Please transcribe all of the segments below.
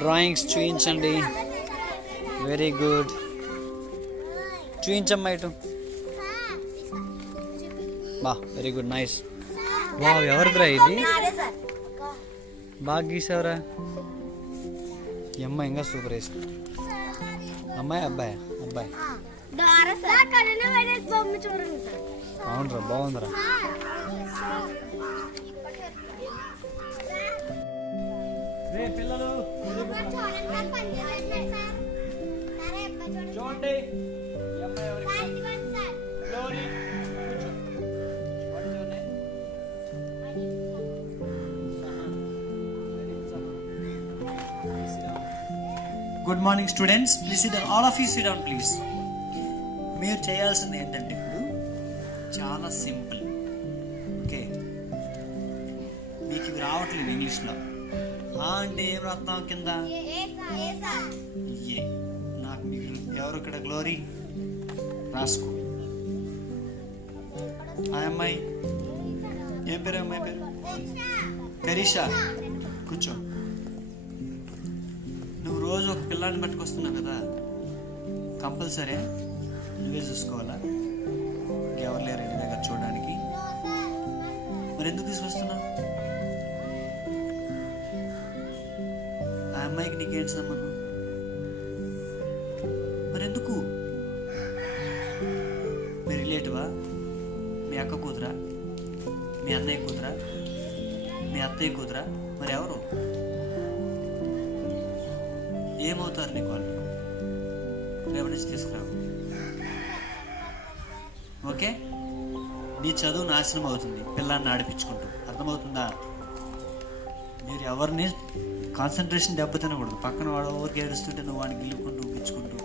Drawings చూపించండి. Very good. చూపించమ్మా ఇటు. బా వెరీ గుడ్, నైస్. వా ఎవరిదిరా ఇది? బాగా గీసావురా. ఈ అమ్మాయి ఇంకా సూపర్ వేసి. అమ్మాయి అబ్బాయి? అబ్బాయి. అవునరా, బాగుందిరా. పిల్లలు చూడండి. Good morning students. Please SIT down. All of you SIT down please. మీరు చేయాల్సింది ఏంటంటే ఇప్పుడు చాలా సింపుల్. ఓకే, మీకు ఇవి రావట్లేదు ఇంగ్లీష్లో. అంటే ఏం రాస్తాం కింద? ఏ. నాకు మీకు ఎవరు ఇక్కడ? గ్లోరీ రాసుకో. ఆ అమ్మాయి ఏం పేరు? అమ్మాయి పేరు కరీషా. కూర్చో. నువ్వు రోజు ఒక పిల్లాన్ని పట్టుకొస్తున్నావు కదా, కంపల్సరీ నువ్వే చూసుకోవాలా? ఇంకెవరు లేరు ఇంటి దగ్గర చూడడానికి. మరి ఎందుకు తీసుకొస్తున్నావు? ఆ అమ్మాయికి నీకేంటి సంబంధం? మరి ఎందుకు? మీ రిలేటివా? మీ అక్క కూతురా? మీ అన్నయ్య కూతురా? మీ అత్తయ్య కూతురా? మరి ఎవరు? ఏమవుతారు నీకు వాళ్ళు? రేపటి నుంచి తీసుకురావు. ఓకే, నీ చదువు నాశనం అవుతుంది పిల్లాన్ని ఆడిపించుకుంటూ. అర్థమవుతుందా? మీరు ఎవరిని కాన్సన్ట్రేషన్ దెబ్బతినకూడదు. పక్కన వాడు ఊరికి ఏడుస్తుంటే నువ్వు వాడిని గిల్లుకుంటూ పిచ్చుకుంటూ.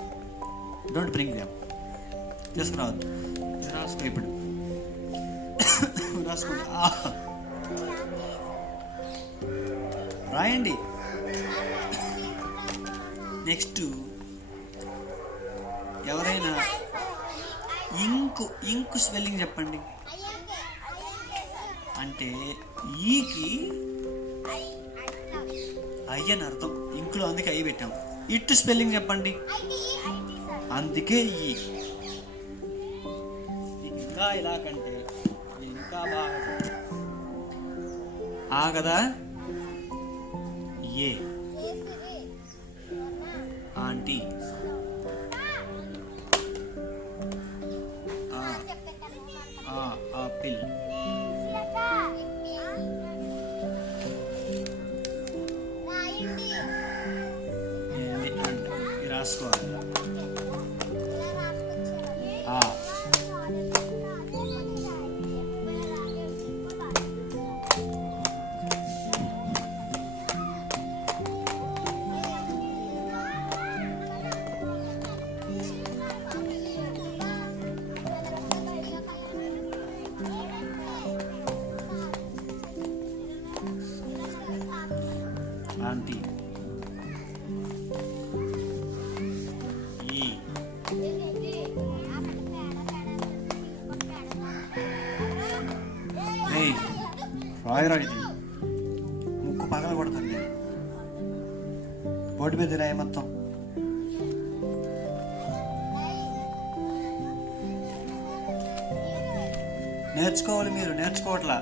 Don't bring them. తీసుకురావద్దు. రాసుకో ఇప్పుడు. రాసుకోండి. రాయండి. నెక్స్ట్ ఎవరైనా ఇంకు స్పెల్లింగ్ చెప్పండి. అంటే ఈకి ఐ అని అర్థం ఇంకులో, అందుకే ఐ పెట్టాం. ఇట్టు స్పెల్లింగ్ చెప్పండి, అందుకే ఈ. ఇంకా ఇలా కంటే ఇంకా బాగా కదా. ఏ ఆంటీ. ఆపిల్. రాసుకోవాలి. ఆంటీ. రాయరా, ఇది ముక్కు పగల కొడుతుంది. బోర్డు మీద రాయి మొత్తం. నేర్చుకోవాలి. మీరు నేర్చుకోవట్లా.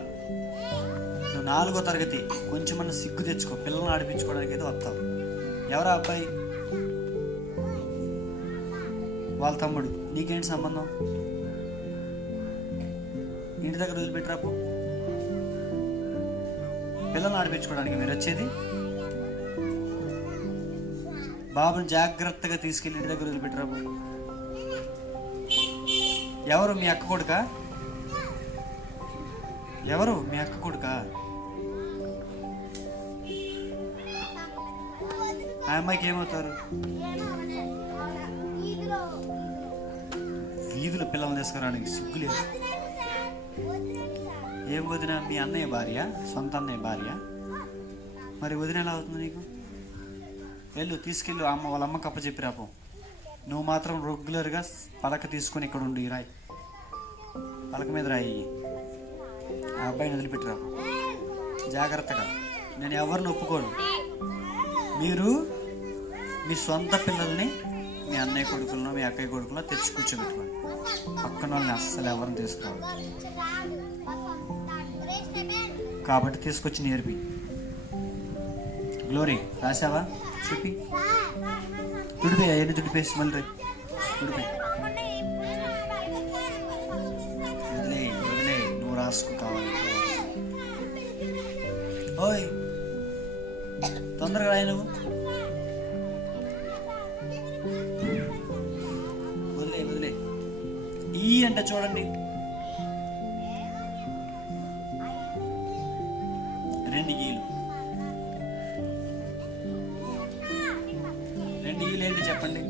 నువ్వు 4వ తరగతి, కొంచెమన్నా సిగ్గు తెచ్చుకో. పిల్లల్ని ఆడిపించుకోవడానికి అయితే వస్తావు. ఎవరా అబ్బాయి? వాళ్ళ తమ్ముడు. నీకేంటి సంబంధం? ఇంటి దగ్గర వదిలిపెట్టరాపు. పిల్లల్ని ఆడిపించుకోవడానికి మీరు వచ్చేది. బాబుని జాగ్రత్తగా తీసుకెళ్ళి ఇంటి దగ్గర వదిలిపెట్టరాపు. ఎవరు? మీ అక్క కొడుకా? ఎవరు? మీ అక్క కొడుకా? ఆ అమ్మాయికి ఏమవుతారు? వీధుల పిల్లల్ని తీసుకురావడానికి సిగ్గులేదు. ఏం వదిన? మీ అన్నయ్య భార్య, సొంత అన్నయ్య భార్య. మరి వదిన ఎలా అవుతుంది నీకు? వెళ్ళు, తీసుకెళ్ళు. వాళ్ళ అమ్మకి అప్పచెప్పి రాపో. నువ్వు మాత్రం రెగ్యులర్గా పలక తీసుకొని ఇక్కడ ఉండి రాయి. పలక మీద రాయి. ఆ అబ్బాయిని వదిలిపెట్టి రాపో జాగ్రత్తగా. నేను ఎవరిని ఒప్పుకోను. మీరు మీ సొంత పిల్లల్ని మీ అన్నయ్య కొడుకులను మీ అక్కయ్య కొడుకులను తెచ్చి కూర్చోబెట్టుకోండి. పక్కన వాళ్ళని అస్సలు ఎవరిని తీసుకురావాలి. కాబట్టి తీసుకొచ్చి నేర్పి. గ్లోరీ రాసావా? చూపి. తుడిపే, అవన్నీ తుడిపేసి మళ్ళీ తుడిపే. వదిలే వదిలే, నువ్వు రాసుకో కావాలి. ఓయ్ తొందరగా రాయి నువ్వు. వదిలే వదిలే. ఈ అంటే చూడండి, 2 ఈలు. 2 ఈలు ఏంటి చెప్పండి?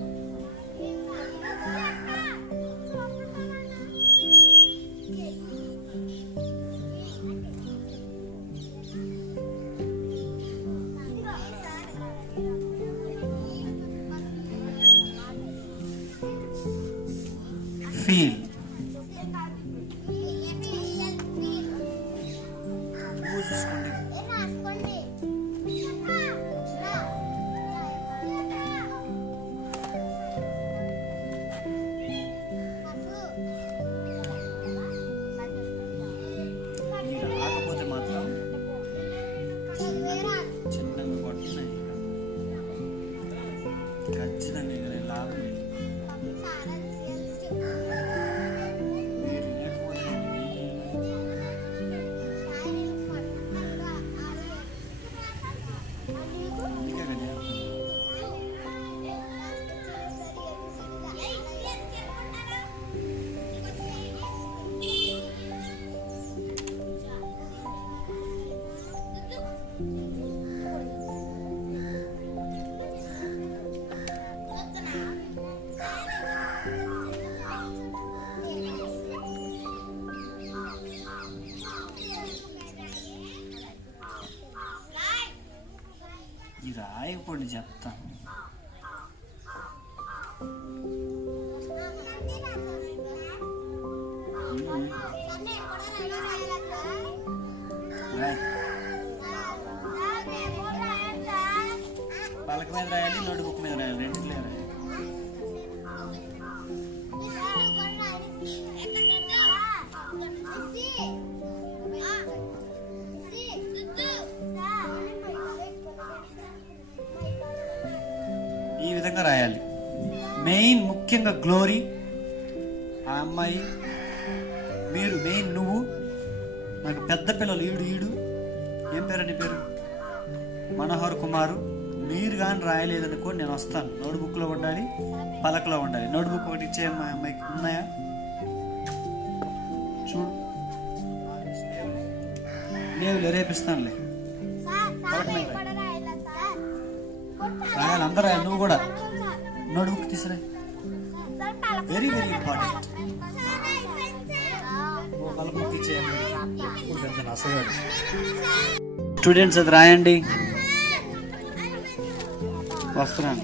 ఫీల్. చూసుకోండి. మీరు రాకపోతే మాత్రం చిన్నగా కొట్టినాయి ఖచ్చితంగా ఇక్కడ లాభం. ఈ రాయకపోండి చెప్తాను. పలక మీద రాయాలి, నోట్ బుక్ మీద రాయాలి, రెండిట్లో రాయాలి. ఈ విధంగా రాయాలి. మెయిన్ ముఖ్యంగా గ్లోరీ, ఆ అమ్మాయి, మీరు మెయిన్, నువ్వు, నాకు పెద్ద పిల్లలు, ఈడు ఏం పేరండి పేరు? మనోహర్ కుమారు. మీరు కానీ రాయలేదనుకో నేను వస్తాను. నోట్బుక్లో ఉండాలి, పలకలో ఉండాలి. నోట్బుక్ ఒకటి ఇచ్చే అమ్మాయికి ఉన్నాయా? చూడు, లేవులే, రేపిస్తానులే. పలక మీద రాయాలి, అందరూ రాయాలి. నువ్వు కూడా నోట్బుక్ తీసుకురా. Very very important. పలక ఇచ్చేయండి. స్టూడెంట్స్ అది రాయండి. వస్తున్నాను.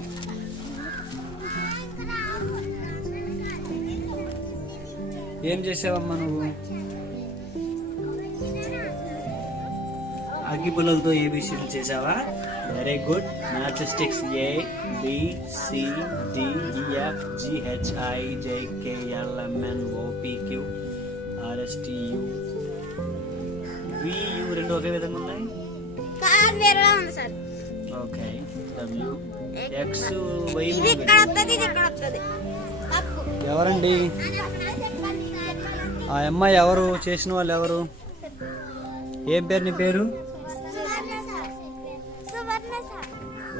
ఏం చేసావమ్మా నువ్వు? అగ్గిపుల్లలతో ఏబిసిలు చేసావా? Very good. Mathematics A B C D E F G H I J K L M N O P Q R S T U V U రెండు ఒకే విధంగా ఉన్నాయి. ఓకే. W X Y ఎవరండి? ఆ అమ్మాయి ఎవరు? చేసిన వాళ్ళు ఎవరు? ఏం పేరు నీ పేరు?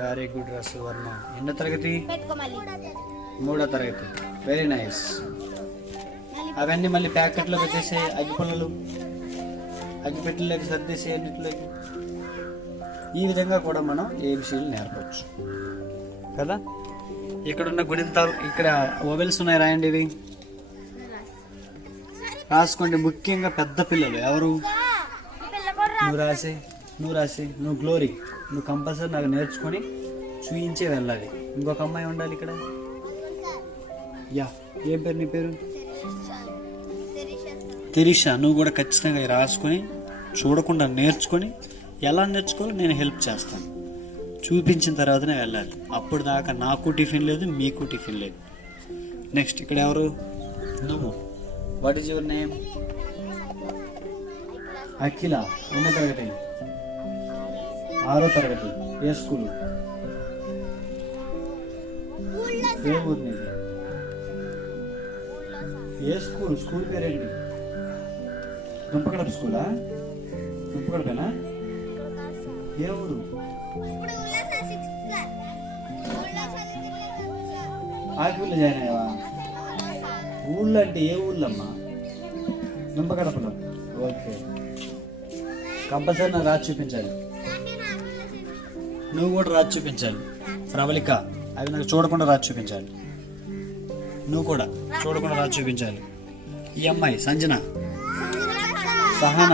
వెరీ గుడ్ రా సువర్ణ. ఎన్నో తరగతి? 3వ తరగతి. Very nice. అవన్నీ మళ్ళీ ప్యాకెట్లో పెట్టేసే, అగ్గిపుల్లలు అగ్గిపెట్టెలోకి సర్దేసే, అన్నింటిలోకి. ఈ విధంగా కూడా మనం ఏబిసిలు నేర్పచ్చు కదా. ఇక్కడున్న గుణింతాలు, ఇక్కడ ఓవెల్స్ ఉన్నాయి, రాయండి. ఇవి రాసుకోండి. ముఖ్యంగా పెద్ద పిల్లలు ఎవరు? నువ్వు గ్లోరీ, నువ్వు కంపల్సరీ నాకు నేర్చుకొని చూయించే వెళ్ళాలి. ఇంకొక అమ్మాయి ఉండాలి ఇక్కడ. యా, ఏం పేరు నీ పేరు? తెరిషా. నువ్వు కూడా ఖచ్చితంగా రాసుకొని చూడకుండా నేర్చుకొని ఎలా నేర్చుకోవాలో నేను హెల్ప్ చేస్తాను. చూపించిన తర్వాతనే వెళ్ళాలి. అప్పుడు దాకా నాకు టిఫిన్ లేదు, మీకు టిఫిన్ లేదు. నెక్స్ట్ ఇక్కడ ఎవరు? నువ్వు. What is your name? Akhila. ఎన్నో తరగతి? 6వ తరగతి. ఏ స్కూల్? ఏ ఊరు నీది? ఏ స్కూల్? స్కూల్ పేరేంటి? దుంపకడప స్కూలా? దుంపకడపేనా? ఏ ఊరు? ఆకివీళ్ళు జాయిన్ అయ్యావా? ఊళ్ళో అంటే ఏ ఊళ్ళమ్మా? దుంపకడపలో. ఓకే, కంపల్సరీ నాకు రాసి చూపించాలి. నువ్వు కూడా రాసి చూపించాలి. ప్రవళిక, అవి నాకు చూడకుండా రాసి చూపించాలి. నువ్వు కూడా చూడకుండా రాసి చూపించాలి. ఈ అమ్మాయి సంజన, సహన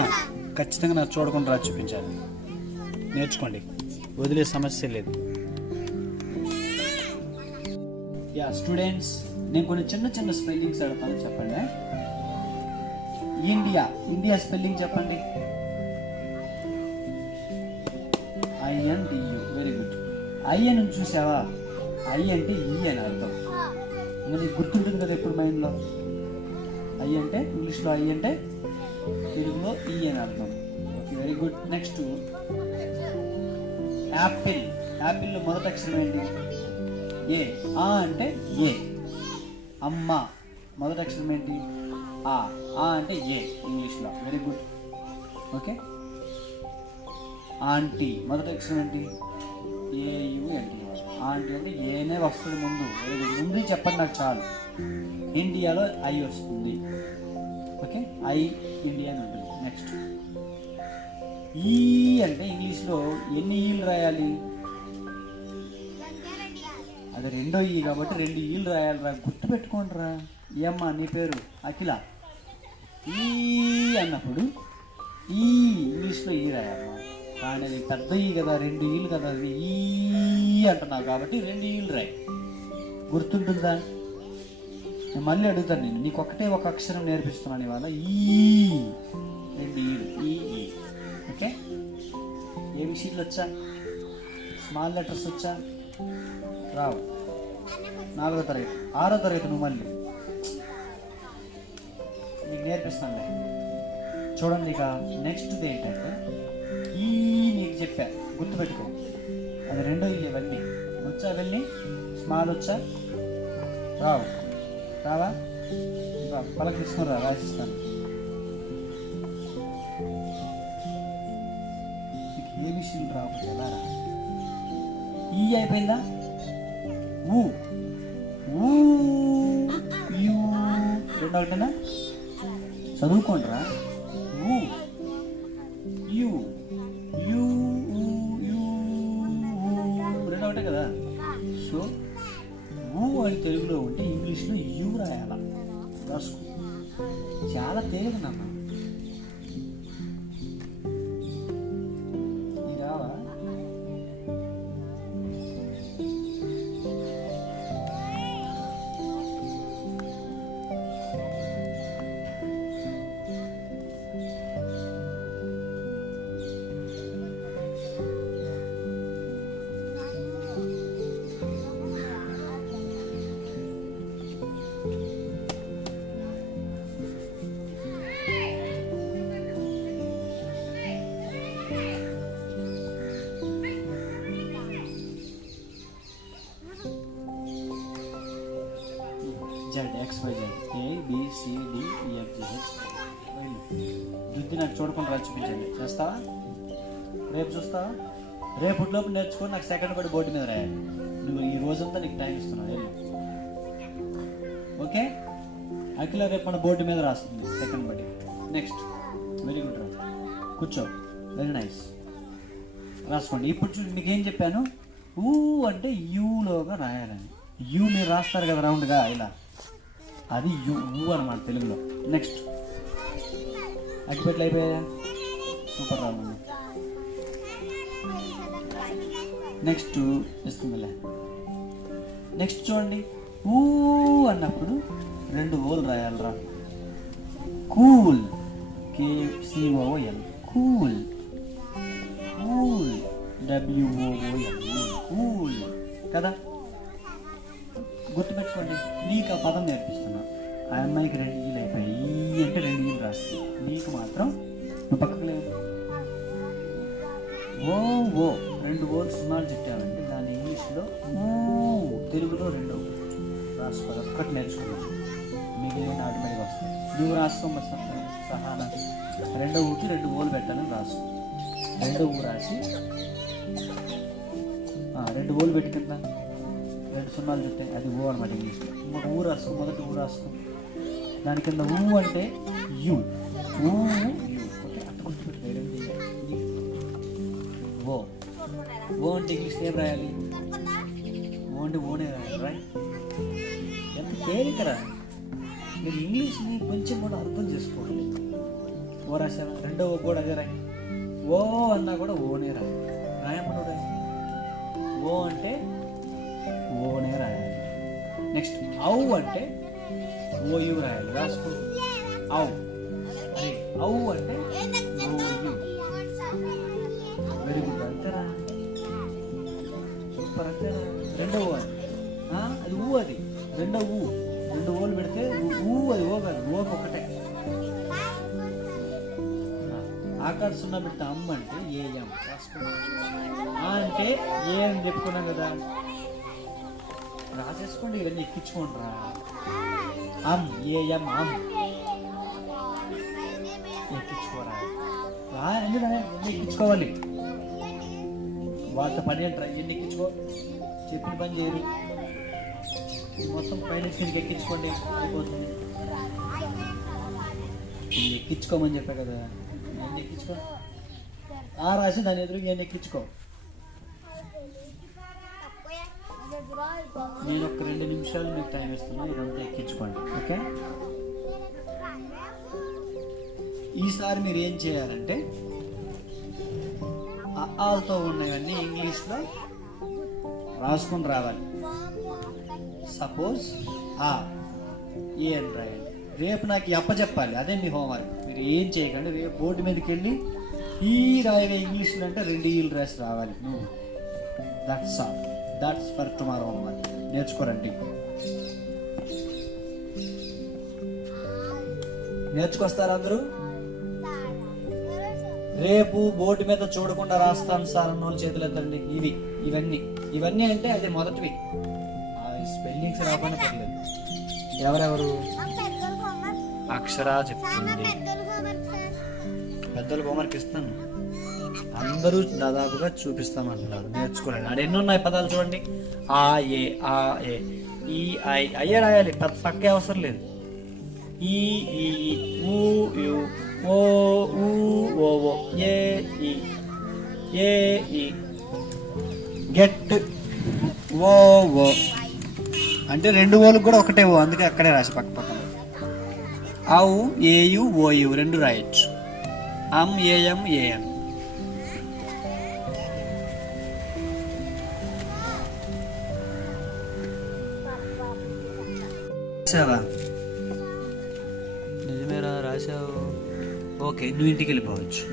ఖచ్చితంగా నాకు చూడకుండా రాసి చూపించాలి. నేర్చుకోండి, వదిలే సమస్య లేదు. యా స్టూడెంట్స్, నేను కొన్ని చిన్న చిన్న స్పెల్లింగ్స్ అడుగుతాను, చెప్పండి. ఇండియా. ఇండియా స్పెల్లింగ్ చెప్పండి. INDU. Very good. ఐ అని చూసావా? ఐ అంటే ఈ అని అర్థం. ఇంకా నీకు గుర్తుంటుంది కదా ఎప్పుడు మైండ్లో. ఐ అంటే ఇంగ్లీష్లో ఐ అంటే, తెలుగులో ఈ అని అర్థం. Okay, very good. Next apple. యాపిల్లో మొదటి అక్షరం ఏంటి? ఏ. ఆ అంటే ఏ. అమ్మ మొదటి అక్షరం ఏంటి? ఆ. ఆ అంటే ఏ ఇంగ్లీష్లో. Very good. ఓకే. ఆంటీ మొదటి అక్షరం ఏంటి? AUNT. ఆంటీ అంటే ఏనే వస్తుంది ముందు. Very good. ముందు చెప్పండి నాకు చాలు. ఇండియాలో ఐ వస్తుంది. ఓకే, ఐ ఇండియా అని ఉంటుంది. నెక్స్ట్ ఈ అంటే ఇంగ్లీష్లో ఎన్ని ఈలు రాయాలి? అది రెండో ఈ కాబట్టి 2 ఈలు రాయాలిరా. గుర్తు పెట్టుకోండిరా. ఏమ్మా నీ పేరు? అఖిల. ఈ అన్నప్పుడు ఈ ఇంగ్లీష్లో ఈ రాయాలి. కానీ అది పెద్ద ఈ కదా, 2 ఈలు కదా, అది ఈ అంటున్నావు కాబట్టి 2 ఈలు రాయి. గుర్తుంటుందా? నేను మళ్ళీ అడుగుతాను. నేను నీకు ఒకటే ఒక అక్షరం నేర్పిస్తున్నాను ఇవాళ. ఈ 2 ఈలు. ఈ. ఓకే. ABCలు వచ్చా? స్మాల్ లెటర్స్ వచ్చా? రావు. 4వ తరగతి. 6వ తరగతి నువ్వు మళ్ళీ నీకు నేర్పిస్తానులే. చూడండి, ఇక నెక్స్ట్ది ఏంటంటే ఈ నీకు చెప్పా, గుర్తుపెట్టుకో. అది రెండో ఇల్లు. ఇవన్నీ వచ్చా? అవన్నీ స్మాల్ వచ్చా? రావు. రావా? పలక తీసుకుని రా, రాసిస్తాను. ఏ విషయం రాకపోతే ఎలా రా? ఈ అయిపోయిందా? ఊ. ఊ యూ. రెండో ఒకటేనా? చదువుకోండి రా. ఊ యూ. You you. రెండో ఒకటే కదా. సో ఊ అని తెలుగులో ఉంటే ఇంగ్లీష్లో యూ రాయాల. రాసుకో. చాలా తేలిక నాన్న. ఈ రావా? XYZ ABCDEFGH. బుద్ధి నాకు చూడకుండా రాసి చూపించండి. చేస్తావా? రేపు చూస్తావా? రేపటిలోపు నేర్చుకొని నాకు సెకండ్ పడి బోర్డు మీద రాయాలి. నువ్వు ఈ రోజంతా నీకు టైం ఇస్తున్నావు. వెళ్ళు. ఓకే. అఖిల రేపు మన బోర్డు మీద రాస్తుంది సెకండ్ పడి. నెక్స్ట్. వెరీ గుడ్ రా. కూర్చో. Very nice. రాసుకోండి. ఇప్పుడు చూడు, మీకు ఏం చెప్పాను? ఊ అంటే యూలోగా రాయాలని. యూ మీరు రాస్తారు కదా రౌండ్గా ఇలా, అది యూ అనమాట తెలుగులో. నెక్స్ట్. అగ్గిపెట్లు అయిపోయా? సూపర్ రావు. నెక్స్ట్ ఇస్తుందిలే. నెక్స్ట్ చూడండి. ఊ అన్నప్పుడు 2 ఓలు రాయాలరా. Cool. KCOOL. Cool. Cool. WOOL. కదా. గుర్తుపెట్టుకోండి, నీకు ఆ పదం నేర్పిస్తున్నా. ఆ అమ్మాయికి 2 ఈలు అయిపోయి ఈ అంటే 2 ఈలు రాస్తుంది, నీకు మాత్రం నువ్వు పక్కకు లేవు. ఓ 2 ఓలు సున్నాలు చుట్టామంటే దాని ఇంగ్లీష్లో తెలుగులో 2 రాసుకోవాలి. ఒక్కటి నేర్చుకోవచ్చు, మిగిలిన ఆటోమేటిక్ వస్తాయి. నువ్వు రాసుకో సహానా. 2వ ఊకి 2 ఓలు పెట్టాలని రాసుకో. 2వ ఊ రాసి 2 ఓలు పెట్టి కింద 2 సున్నాలు చుట్టాయి, అది ఓ అనమాట ఇంగ్లీష్లో. ఇంకొక ఊ రాసుకో, మొదటి ఊ రాసుకో. దాని కింద ఊ అంటే యూ, ఊ యూ. ఓకే, అంత గుర్తుపెట్టు. ఓ అంటే ఇంగ్లీష్ ఏం రాయాలి? ఓ అంటే ఓనే రాయాలి. రైట్? ఎంత తేలికరా. మీరు ఇంగ్లీష్ని కొంచెం కూడా అర్థం చేసుకోవాలి. ఓ రాశారా, 2వ ఓ కూడా అదే రాయి. ఓ అన్నా కూడా ఓనే రాయి. రాయమను రాయి. ఓ అంటే ఓనే రాయాలి. నెక్స్ట్ ఔ అంటే ఓయు రాయాలి. రాసుకో. ఔ అదే ఔ అంటే ఓయు. Very good. అంతేరా, సూపర్. అంతేరా. 2వ అది ఊ, అది 2వ ఊ. 2 ఓలు పెడితే ఊ, అది ఓ కాదు, ఓకి ఒకటే. ఆకార సున్నా పెడితే అమ్మ అంటే ఏఎం. అంటే ఏ అని చెప్పుకున్నాం కదా, రాసేసుకోండి. ఇవన్నీ ఎక్కించుకోండి రా. ఏఎం ఎక్కించుకోరా. ఎందుకంటే ఎక్కించుకోవాలి. వాళ్ళతో పని ఏంట్రా, ఇవన్నీ ఎక్కించుకో. చెప్పిన పని చేయరు. మొత్తం పైన ఎక్కించుకోండి, అయిపోతుంది. ఎక్కించుకోమని చెప్పా కదా, ఇవన్నీ ఎక్కించుకో. రాసి దాని ఎదురుగా ఇవన్నీ ఎక్కించుకో. నేను ఒక 2 నిమిషాలు మీకు టైం ఇస్తున్నా, ఇదంతా ఎక్కించుకోండి. ఓకే, ఈసారి మీరు ఏం చేయాలంటే ఆల్తో ఉన్నవన్నీ ఇంగ్లీష్లో రాసుకొని రావాలి. సపోజ్ ఏ అని రాయాలి. రేపు నాకు అప్పచెప్పాలి, అదే మీ హోంవర్క్. మీరు ఏం చేయకండి, రేపు బోర్డు మీదకి వెళ్ళి ఈ రాయవే ఇంగ్లీష్లో అంటే 2 ఈలు రాసి రావాలి నువ్వు. That's for tomorrow homework. నేర్చుకోరండి, నేర్చుకొస్తారు అందరూ. రేపు బోర్డు మీద చూడకుండా రాస్తాను సార్ అన్న వాళ్ళు చేతులు ఎత్తండి. ఇవన్నీ అంటే అదే మొదటివి. స్పెల్లింగ్స్ రాకుండా పర్లేదు. ఎవరెవరు? అక్షర చెప్తుంది. పెద్దలు హోంవర్క్ ఇస్తాను, అందరూ దాదాపుగా చూపిస్తామంటున్నారు. నేర్చుకోండి. అది ఎన్ని ఉన్నాయి పదాలు చూడండి. ఆ ఏ ఈ ఐ అయ్యే రాయాలి, పక్కే అవసరం లేదు. ఈ ఊ యు ఓ ఊ ఓ ఏ గెట్ ఓ అంటే 2 ఓలకు కూడా ఒకటే ఓ, అందుకే అక్కడే రాసి పక్కన. ఔ ఏయు ఓయు 2 రాయొచ్చు. AM AM. నిజమేరా, రాసావు. ఓకే, నువ్వు ఇంటికి వెళ్ళిపోవచ్చు.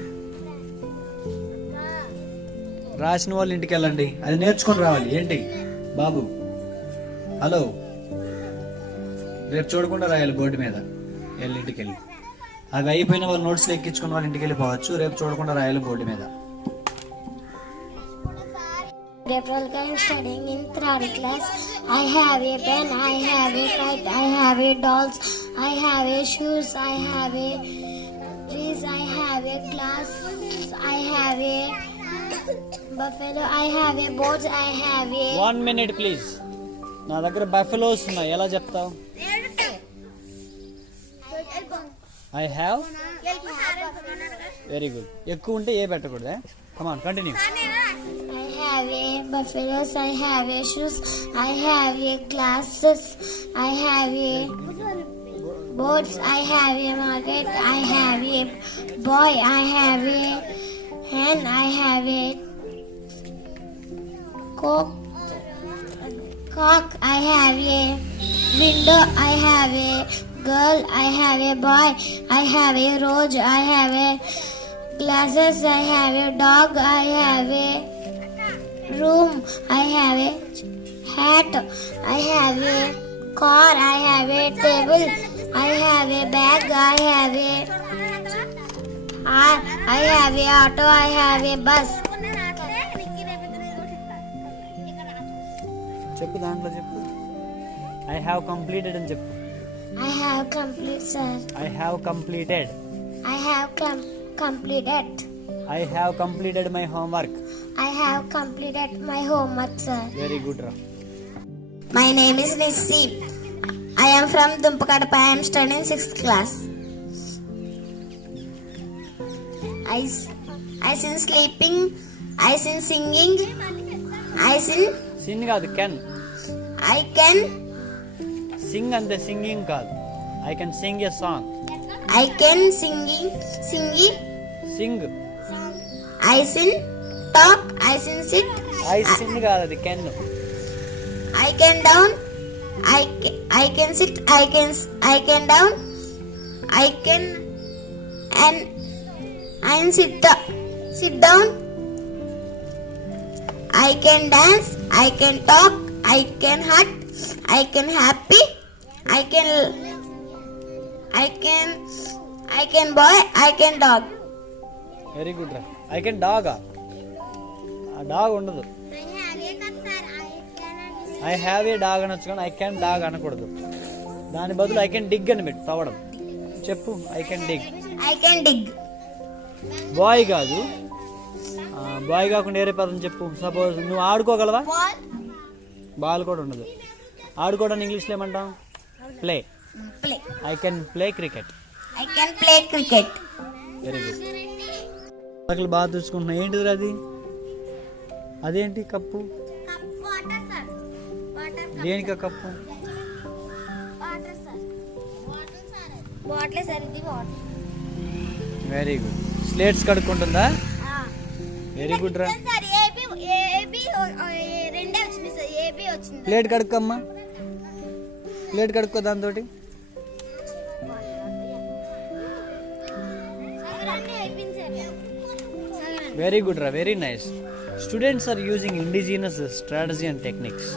రాసిన వాళ్ళు ఇంటికి వెళ్ళండి, అది నేర్చుకొని రావాలి. ఏంటి బాబు, హలో, రేపు చూడకుండా రాయాలి బోర్డు మీద. వెళ్ళి ఇంటికి వెళ్ళి అవి అయిపోయిన వాళ్ళు నోట్స్లో ఎక్కించుకున్న వాళ్ళు ఇంటికి వెళ్ళిపోవచ్చు. రేపు చూడకుండా రాయాలి బోర్డు మీద. I'm studying in 3rd class. I have a pen, I have a kite, I have a dolls, I have a shoes, I have a trees, I have a glass, I have a buffalo, I have a boat, I have a... 1 minute please. నా దగ్గర buffaloes ఉన్నాయి, ఎలా చెప్తావు? I have. Very good. ఎక్కువ ఉంటే ఏ పెట్టకూడదా? Come on, continue. I have a buffaloes, I have a shoes, I have a glasses, I have a boats, I have a market, I have a boy, I have a hen, I have a cock, I have a window, I have a girl, I have a boy, I have a rose, I have a glasses, I have a dog, I have a room. I have a hat. I have a car. I have a table. I have a bag. I have a car. I have a auto. I have a bus. చెప్పు, దాంట్లో చెప్పు. I have completed అని చెప్పు. I have complete, sir. I have completed. I have completed. I have completed my homework. I have completed my homework, sir. Very good రా. My name is Nissi. I am from Dumpakadapa. I am studying 6th class. I sing sleeping. I sing singing. I sing. Sin కాదు, can. I can. Singh అంతే, singing కాదు. I can sing a song. I can singing. Singh. I sing. Talk. I sing sit. I sin కాదు, అది can. I can down. I can sit. I can down. I can and sit down. I can dance. I can talk. I can hurt. I can happy. I can boy. I can dog. Very good రా. I can Daga, ఆ dog ఉండదు. I have a dog అనొచ్చు కానీ I can dog అనకూడదు. దాని బదులు I can డిగ్ అని పెట్టు, తవ్వడం. చెప్పు, I can dig. I can dig. Boy కాదు, బాయ్ కాకుండా వేరే పదం చెప్పు. సపోజ్ నువ్వు ఆడుకోగలవా? Ball. బాల్ కూడా ఉండదు. ఆడుకోవడానికి ఇంగ్లీష్లో ఏమంటాం? Play. Play. I can play cricket. I can play cricket. Very good. పక్కలు బాగా చూసుకుంటున్నా. ఏంటిది అది? అదేంటి కప్పు? Water, sir. Water. దేనికా కప్పు? Water, sir. Water, sir. ఇది water. Very good. స్లేట్స్ కడుక్కుంటుందా? వెరీ గుడ్ రా. సార్ ఏబి రెండే వచ్చింది సార్. ఏబి వచ్చింది. ప్లేట్ కడుక్కమ్మా, ప్లేట్ కడుక్కో దాంతోటి. Very good, Ra. Very nice. Students are using indigenous strategy and techniques.